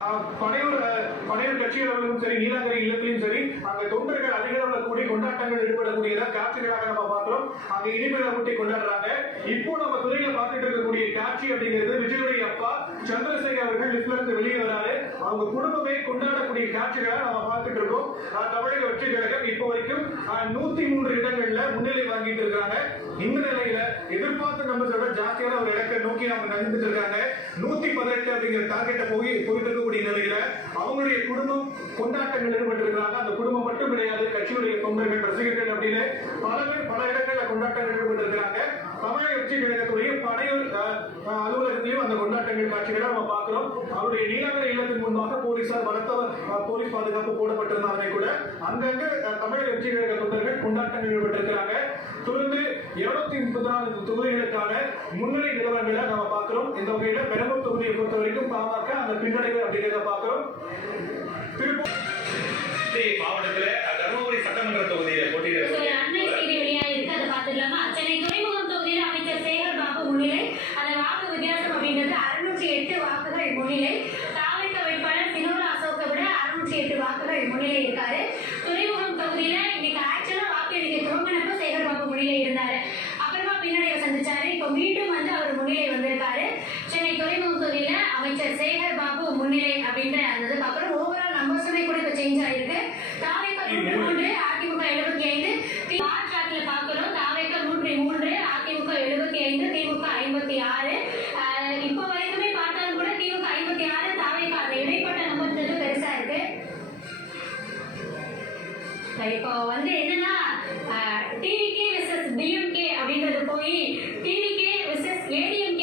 பனையூர் கட்சியாளர்களும் சரி, நீலாங்கரை இல்லத்திலும் சரி, அங்க தொண்டர்கள் அதிக அளவுல கூடி கொண்டாட்டங்கள் ஈடுபடக்கூடியதா காட்சிகளாக நம்ம பார்க்கிறோம். அங்க இனிப்புகளை ஊட்டி கொண்டாடுறாங்க. இப்போ நம்ம துறையில பார்த்துட்டு இருக்கக்கூடிய காட்சி அப்படிங்கிறது விஜயுடைய அப்பா சந்திரசேகர் அவர்கள் லிஸ்ட்ல இருந்து வெளியே வராரு. அவங்க குடும்பமே கொண்டாடக்கூடிய காட்சிகளை நம்ம பார்த்துட்டு இருக்கோம். தமிழக வெற்றி கழகம் இப்போ வரைக்கும் 103 இடங்கள்ல முன்னிலை வாங்கிட்டு இருக்காங்க. இந்த நிலையில எதிர்பார்த்த நம்பர்ஸோட ஜாஸ்தியான ஒரு இடத்தை நோக்கி அவங்க நகர்ந்துட்டு இருக்காங்க. 118 அப்படிங்கிற டார்கெட்டை போயிட்டு இருக்கக்கூடிய நிலையில அவங்களுடைய குடும்பம் கொண்டாட்டங்கள் ஈடுபட்டிருக்கிறாங்க. அந்த குடும்பம் மட்டும் கிடையாது, கட்சியுடைய தொண்டர்கள், ரசிகர்கள் அப்படின்னு பல பேர் பல இடங்கள்ல கொண்டாட்டங்கள் ஈடுபட்டிருக்கிறாங்க. தமிழக வெற்றி கழகத்துடைய பனையூர் அலுவலகத்திலும் அந்த கொண்டாட்டங்கள் காட்சிகளை நம்ம பார்க்கிறோம். அவருடைய நீலாங்கரை இல்லத்தின் முன்பாக போலீசார் பலத்த போலீஸ் பாதுகாப்பு போடப்பட்டிருந்தாலுமே கூட அங்கங்க தமிழக வெற்றி கழக தொண்டர்கள் கொண்டாட்டங்கள் ஈடுபட்டிருக்கிறாங்க. தொடர்ந்து 234 தொகுதிகளுக்கான முன்னிலை நிலவரங்களை நம்ம பார்க்கிறோம். இந்த வகையில பெரம்பூர் தொகுதியை பொறுத்த வரைக்கும் பாமக அந்த பின்னடைவு அப்படிங்கிறத பார்க்கிறோம். திருப்பூர் மாவட்டத்தில் தருமபுரி சட்டமன்ற தொகுதியில போட்டியிட அமைச்சர் சேகர் பாபு முன்னிலை. அந்த வாக்கு வித்தியாசம் அப்படிங்கிறது 608 வாக்குகள் முன்னிலை. தாவேக வேட்பாளர் சினோரா அசோக்கை விட 608 வாக்குகள் முன்னிலை இருக்காரு. துறைமுகம் தொகுதியில இன்னைக்கு ஆக்சுவலா வாக்கு எண்ணிக்கை துவங்கினப்ப சேகர் பாபு முன்னிலை இருந்தாரு. அப்புறமா பின்னடைவை சந்திச்சாரு. இப்போ மீண்டும் அவர் முன்னிலை வந்திருக்காரு. சென்னை துறைமுகம் தொகுதியில அமைச்சர் சேகர் பாபு முன்னிலை அப்படின்ற அந்த அப்புறம் ஓவரால் நம்பர்ஸுமே கூட இப்ப சேஞ்ச் ஆயிருக்கு. தாவேக 103, அதிமுக 75, பாஜக பாக்குறோம். தாவேக 103, அதிமுக 75, திமுக 56. இப்ப வரைக்குமே பார்த்தாலும் கூட திமுக 56, தாவேக அந்த இடைப்பட்ட நம்பர் பெருசா இருக்கு. இப்போ என்னன்னா டிவிகே வெர்சஸ் டிஎம்கே அப்படின்றது போய் டிவிகே வெர்சஸ் ஏடிஎம்